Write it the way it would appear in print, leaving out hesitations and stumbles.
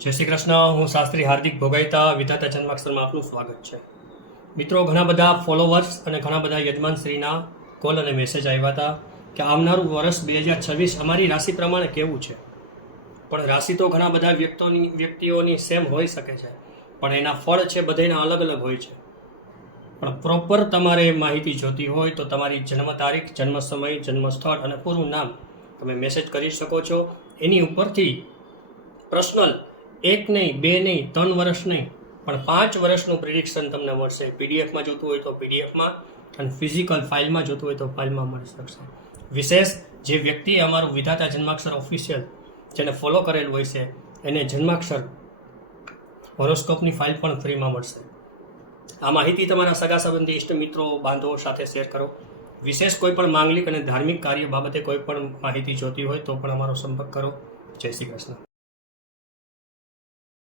જય શ્રી કૃષ્ણ. હું શાસ્ત્રી હાર્દિક ભોગાઈતા વિધાતા જન્માક્ષરમાં આપનું સ્વાગત છે. મિત્રો, ઘણા બધા ફોલોવર્સ અને ઘણા બધા યજમાનશ્રીના કોલ અને મેસેજ આવ્યા હતા કે આવનારું વર્ષ 2026 અમારી રાશિ પ્રમાણે કેવું છે. પણ રાશિ તો ઘણા બધા વ્યક્તિઓની સેમ હોઈ શકે છે, પણ એના ફળ છે બધાના અલગ અલગ હોય છે. પણ પ્રોપર તમારે માહિતી જોતી હોય તો તમારી જન્મ તારીખ, જન્મ સમય, જન્મ સ્થળ અને પૂરું નામ તમે મેસેજ કરી શકો છો. એની ઉપરથી પર્સનલ 1 નહીં, 2 નહીં, 3 વર્ષ નહીં, પણ 5 વર્ષનું પ્રિડિક્શન તમને મળશે. પીડીએફમાં જોતું હોય તો પીડીએફમાં અને ફિઝિકલ ફાઇલમાં જોતું હોય તો ફાઇલમાં મળી શકશે. વિશેષ જે વ્યક્તિએ અમારું વિધાતા જન્માક્ષર ઓફિશિયલ જેને ફોલો કરેલું હોય છે એને જન્માક્ષર હોરોસ્કોપની ફાઇલ પણ ફ્રીમાં મળશે. આ માહિતી તમારા સગા સંબંધી, ઇષ્ટ મિત્રો, બાંધવો સાથે શેર કરો. વિશેષ કોઈ પણ માંગલિક અને ધાર્મિક કાર્ય બાબતે કોઈ પણ માહિતી જોતી હોય તો પણ અમારો સંપર્ક કરો. જય શ્રી કૃષ્ણ.